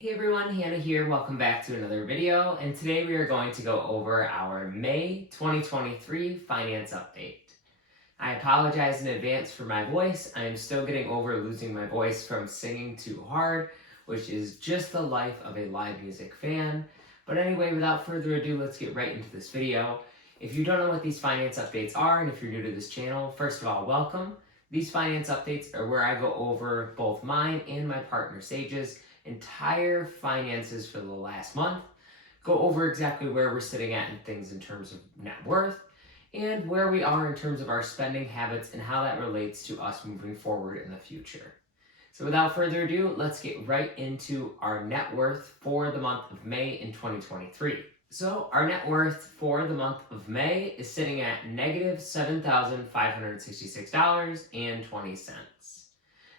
Hey everyone, Hannah here. Welcome back to another video. And today we are going to go over our May 2023 finance update. I apologize in advance for my voice. I am still getting over losing my voice from singing too hard, which is just the life of a live music fan. But anyway, without further ado, let's get right into this video. If you don't know what these finance updates are, and if you're new to this channel, first of all, welcome. These finance updates are where I go over both mine and my partner Sage's entire finances for the last month, go over exactly where we're sitting at in things in terms of net worth, and where we are in terms of our spending habits and how that relates to us moving forward in the future. So without further ado, let's get right into our net worth for the month of May in 2023. So our net worth for the month of May is sitting at negative $7,566.20.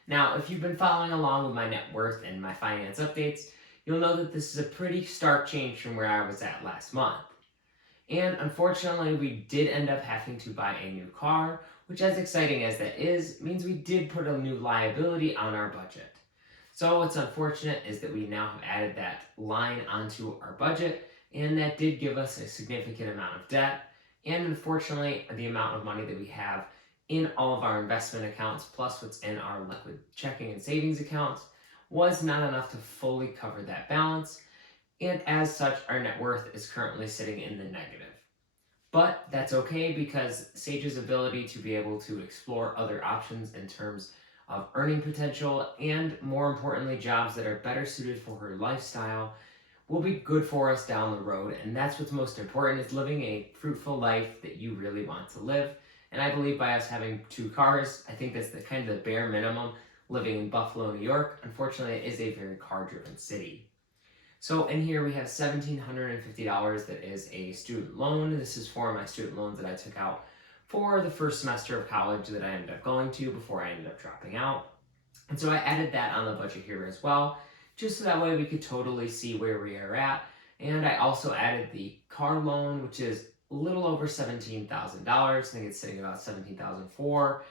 Now, if you've been following along with my net worth and my finance updates, you'll know that this is a pretty stark change from where I was at last month. And unfortunately, we did end up having to buy a new car, which, as exciting as that is, means we did put a new liability on our budget. So what's unfortunate is that we now have added that line onto our budget, and that did give us a significant amount of debt. And unfortunately, the amount of money that we have in all of our investment accounts, plus what's in our liquid checking and savings accounts, was not enough to fully cover that balance, and as such, our net worth is currently sitting in the negative. But that's okay because Sage's ability to be able to explore other options in terms of earning potential and, more importantly, jobs that are better suited for her lifestyle will be good for us down the road, and that's what's most important, is living a fruitful life that you really want to live. And I believe by us having two cars, I think that's the kind of the bare minimum living in Buffalo, New York. Unfortunately, it is a very car-driven city. So in here we have $1,750 that is a student loan. This is for my student loans that I took out for the first semester of college that I ended up going to before I ended up dropping out. And so I added that on the budget here as well, just so that way we could totally see where we are at. And I also added the car loan, which is a little over $17,000. I think it's sitting about $17,004.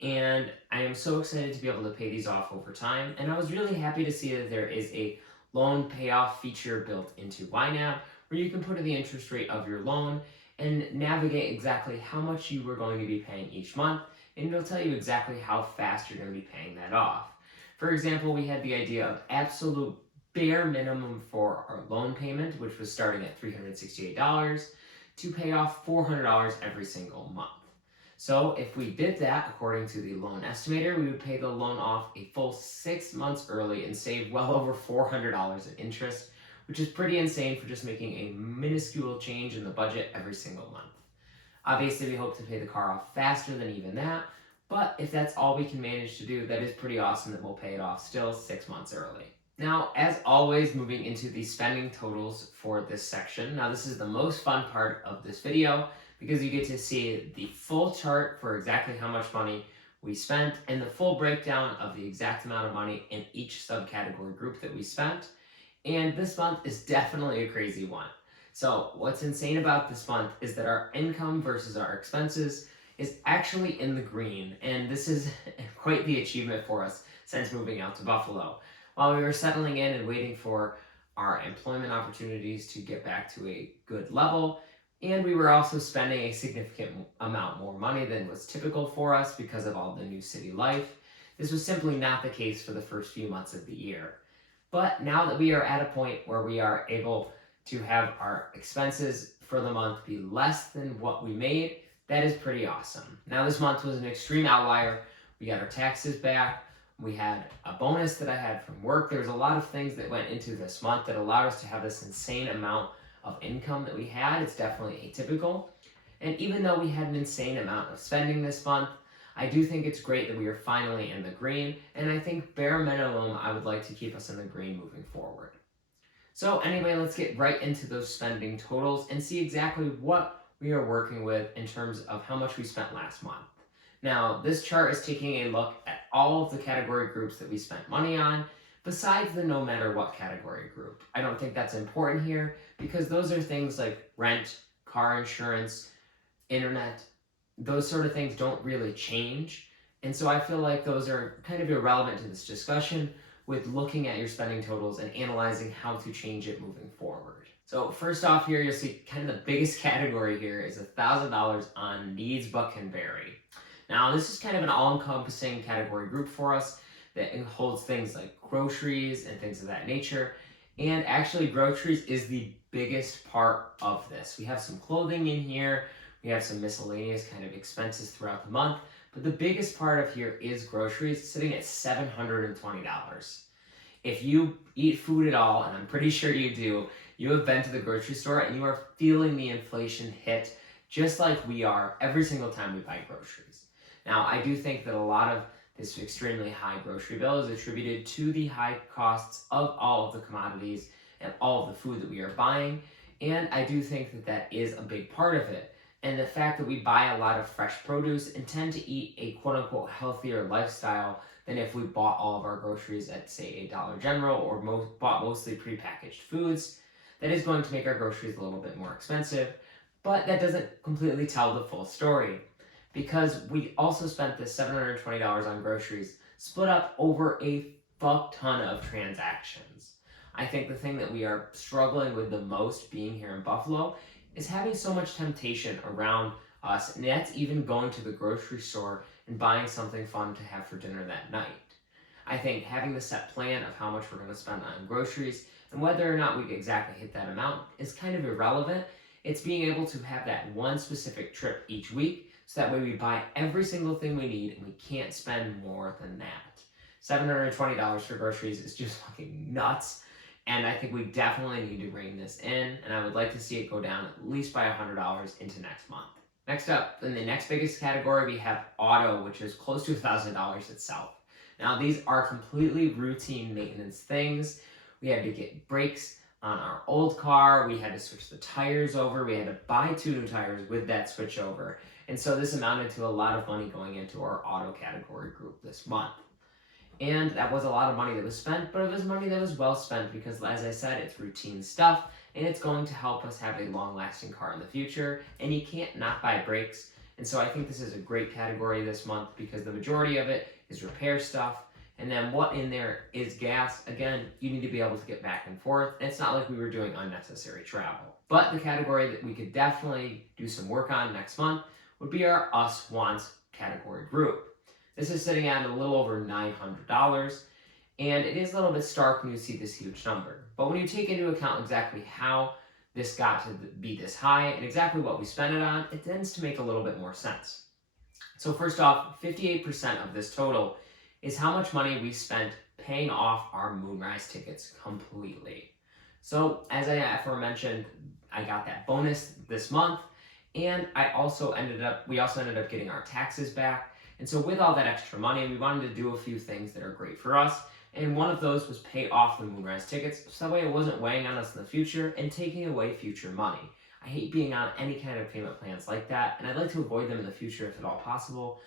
And I am so excited to be able to pay these off over time. And I was really happy to see that there is a loan payoff feature built into YNAB where you can put in the interest rate of your loan and navigate exactly how much you were going to be paying each month. And it'll tell you exactly how fast you're going to be paying that off. For example, we had the idea of absolute bare minimum for our loan payment, which was starting at $368, to pay off $400 every single month. So if we did that according to the loan estimator, we would pay the loan off a full 6 months early and save well over $400 in interest, which is pretty insane for just making a minuscule change in the budget every single month. Obviously, we hope to pay the car off faster than even that, but if that's all we can manage to do, that is pretty awesome that we'll pay it off still 6 months early. Now, as always, moving into the spending totals for this section. Now, this is the most fun part of this video because you get to see the full chart for exactly how much money we spent and the full breakdown of the exact amount of money in each subcategory group that we spent. And this month is definitely a crazy one. So what's insane about this month is that our income versus our expenses is actually in the green, and this is quite the achievement for us since moving out to Buffalo. While we were settling in and waiting for our employment opportunities to get back to a good level, and we were also spending a significant amount more money than was typical for us because of all the new city life, this was simply not the case for the first few months of the year. But now that we are at a point where we are able to have our expenses for the month be less than what we made, that is pretty awesome. Now this month was an extreme outlier. We got our taxes back. We had a bonus that I had from work. There's a lot of things that went into this month that allowed us to have this insane amount of income that we had. It's definitely atypical. And even though we had an insane amount of spending this month, I do think it's great that we are finally in the green. And I think bare minimum, I would like to keep us in the green moving forward. So anyway, let's get right into those spending totals and see exactly what we are working with in terms of how much we spent last month. Now, this chart is taking a look at all of the category groups that we spent money on, besides the no matter what category group. I don't think that's important here because those are things like rent, car insurance, internet. Those sort of things don't really change. And so I feel like those are kind of irrelevant to this discussion. with looking at your spending totals and analyzing how to change it moving forward. So first off here, you'll see kind of the biggest category here is $1,000 on needs but can vary. Now this is kind of an all-encompassing category group for us that holds things like groceries and things of that nature. And actually groceries is the biggest part of this. We have some clothing in here, we have some miscellaneous kind of expenses throughout the month, but the biggest part of here is groceries, sitting at $720. If you eat food at all, and I'm pretty sure you do, you have been to the grocery store and you are feeling the inflation hit just like we are every single time we buy groceries. Now, I do think that a lot of this extremely high grocery bill is attributed to the high costs of all of the commodities and all of the food that we are buying, and I do think that that is a big part of it. And the fact that we buy a lot of fresh produce and tend to eat a quote-unquote healthier lifestyle than if we bought all of our groceries at, say, a Dollar General or bought mostly prepackaged foods, that is going to make our groceries a little bit more expensive, but that doesn't completely tell the full story, because we also spent this $720 on groceries split up over a fuck ton of transactions. I think the thing that we are struggling with the most being here in Buffalo is having so much temptation around us, and that's even going to the grocery store and buying something fun to have for dinner that night. I think having the set plan of how much we're going to spend on groceries and whether or not we exactly hit that amount is kind of irrelevant. It's being able to have that one specific trip each week, so that way we buy every single thing we need and we can't spend more than that. $720 for groceries is just fucking nuts. And I think we definitely need to rein this in, and I would like to see it go down at least by $100 into next month. Next up, in the next biggest category, we have auto, which is close to $1,000 itself. Now, these are completely routine maintenance things. We had to get brakes on our old car, we had to switch the tires over, we had to buy 2 new tires with that switch over. And so this amounted to a lot of money going into our auto category group this month. And that was a lot of money that was spent, but it was money that was well spent because, as I said, it's routine stuff and it's going to help us have a long-lasting car in the future, and you can't not buy brakes. And so I think this is a great category this month because the majority of it is repair stuff, and then what in there is gas. Again, you need to be able to get back and forth, and it's not like we were doing unnecessary travel. But the category that we could definitely do some work on next month would be our Us Wants category group. This is sitting at a little over $900, and it is a little bit stark when you see this huge number. But when you take into account exactly how this got to be this high and exactly what we spent it on, it tends to make a little bit more sense. So first off, 58% of this total is how much money we spent paying off our Moonrise tickets completely. So as I aforementioned, I got that bonus this month, and we also ended up getting our taxes back. And so with all that extra money, we wanted to do a few things that are great for us. And one of those was pay off the Moonrise tickets, so that way it wasn't weighing on us in the future and taking away future money. I hate being on any kind of payment plans like that, and I'd like to avoid them in the future if at all possible.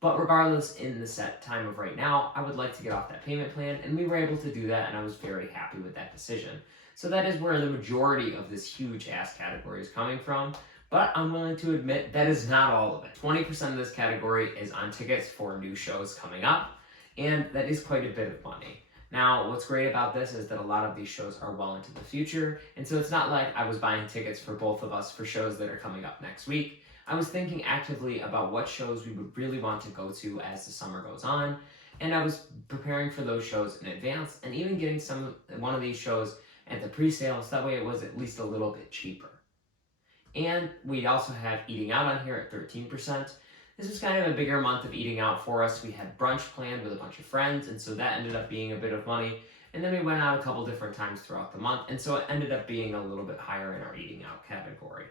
But regardless, in the set time of right now, I would like to get off that payment plan, and we were able to do that, and I was very happy with that decision. So that is where the majority of this huge ass category is coming from. But I'm willing to admit that is not all of it. 20% of this category is on tickets for new shows coming up, and that is quite a bit of money. Now, what's great about this is that a lot of these shows are well into the future, and so it's not like I was buying tickets for both of us for shows that are coming up next week. I was thinking actively about what shows we would really want to go to as the summer goes on, and I was preparing for those shows in advance, and even getting one of these shows at the pre-sale, so that way it was at least a little bit cheaper. And we also have eating out on here at 13%. This was kind of a bigger month of eating out for us. We had brunch planned with a bunch of friends, and so that ended up being a bit of money. And then we went out a couple different times throughout the month, and so it ended up being a little bit higher in our eating out category.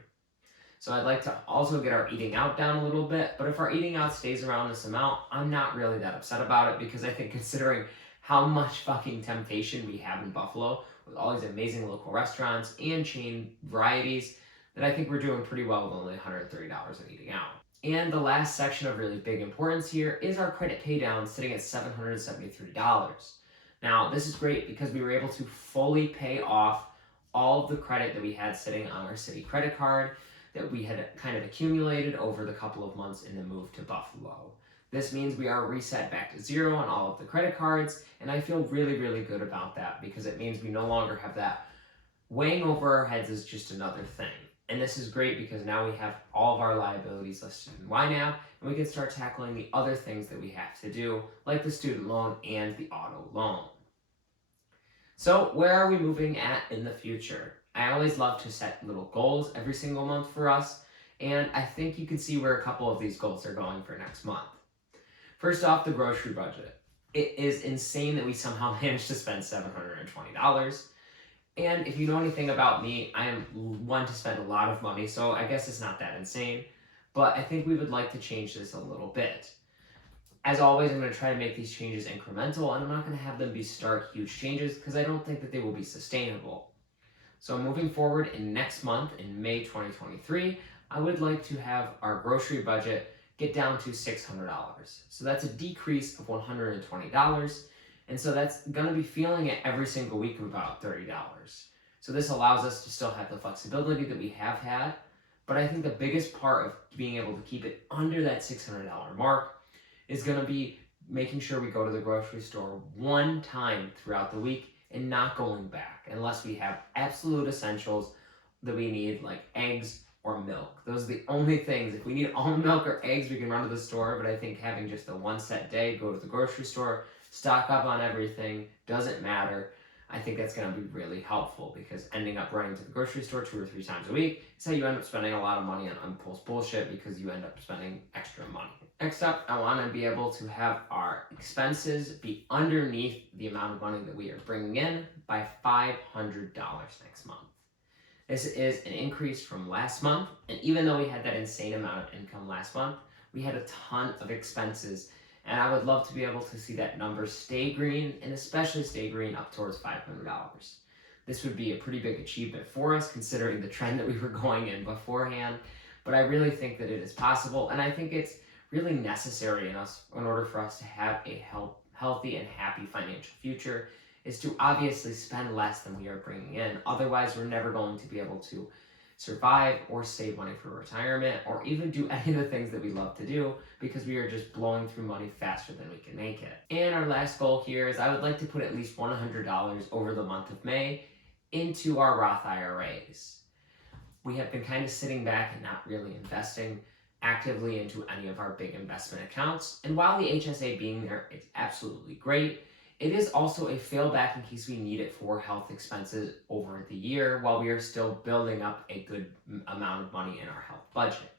So I'd like to also get our eating out down a little bit, but if our eating out stays around this amount, I'm not really that upset about it, because I think considering how much fucking temptation we have in Buffalo with all these amazing local restaurants and chain varieties, that I think we're doing pretty well with only $130 in eating out. And the last section of really big importance here is our credit pay down, sitting at $773. Now, this is great because we were able to fully pay off all of the credit that we had sitting on our city credit card that we had kind of accumulated over the couple of months in the move to Buffalo. This means we are reset back to zero on all of the credit cards, and I feel really, really good about that because it means we no longer have that weighing over our heads as just another thing. And this is great because now we have all of our liabilities listed in Y now, and we can start tackling the other things that we have to do, like the student loan and the auto loan. So where are we moving at in the future? I always love to set little goals every single month for us, and I think you can see where a couple of these goals are going for next month. First off, the grocery budget. It is insane that we somehow managed to spend $720. And if you know anything about me, I am one to spend a lot of money, so I guess it's not that insane. But I think we would like to change this a little bit. As always, I'm going to try to make these changes incremental, and I'm not going to have them be stark, huge changes because I don't think that they will be sustainable. So moving forward in next month, in May 2023, I would like to have our grocery budget get down to $600. So that's a decrease of $120. And so that's going to be feeling it every single week of about $30. So this allows us to still have the flexibility that we have had. But I think the biggest part of being able to keep it under that $600 mark is going to be making sure we go to the grocery store one time throughout the week and not going back unless we have absolute essentials that we need, like eggs or milk. Those are the only things. If we need almond milk or eggs, we can run to the store. But I think having just a one set day, go to the grocery store, stock up on everything, doesn't matter. I think that's going to be really helpful because ending up running to the grocery store 2 or 3 times a week is how you end up spending a lot of money on impulse bullshit because you end up spending extra money. Next up, I want to be able to have our expenses be underneath the amount of money that we are bringing in by $500 next month. This is an increase from last month, and even though we had that insane amount of income last month, we had a ton of expenses. And I would love to be able to see that number stay green, and especially stay green up towards $500. This would be a pretty big achievement for us considering the trend that we were going in beforehand. But I really think that it is possible, and I think it's really necessary in order for us to have a healthy and happy financial future, is to obviously spend less than we are bringing in. Otherwise, we're never going to be able to survive or save money for retirement or even do any of the things that we love to do because we are just blowing through money faster than we can make it. And our last goal here is I would like to put at least $100 over the month of May into our Roth IRAs. We have been kind of sitting back and not really investing actively into any of our big investment accounts. And while the HSA being there is absolutely great, it is also a failback in case we need it for health expenses over the year while we are still building up a good amount of money in our health budget.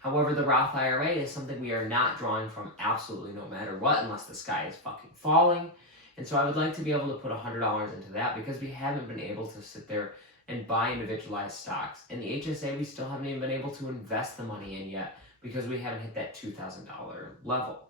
However, the Roth IRA is something we are not drawing from absolutely no matter what unless the sky is fucking falling. And so I would like to be able to put $100 into that because we haven't been able to sit there and buy individualized stocks. In the HSA, we still haven't even been able to invest the money in yet because we haven't hit that $2,000 level.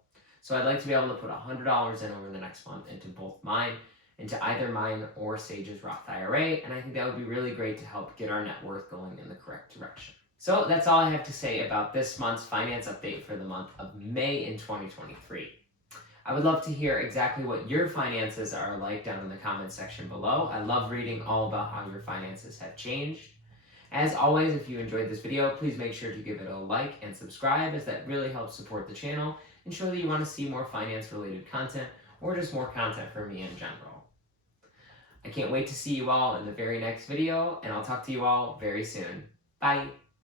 So I'd like to be able to put $100 in over the next month into either mine or Sage's Roth IRA, and I think that would be really great to help get our net worth going in the correct direction. So that's all I have to say about this month's finance update for the month of May in 2023. I would love to hear exactly what your finances are like down in the comments section below. I love reading all about how your finances have changed. As always, if you enjoyed this video, please make sure to give it a like and subscribe as that really helps support the channel and show that you want to see more finance-related content or just more content from me in general. I can't wait to see you all in the very next video, and I'll talk to you all very soon. Bye!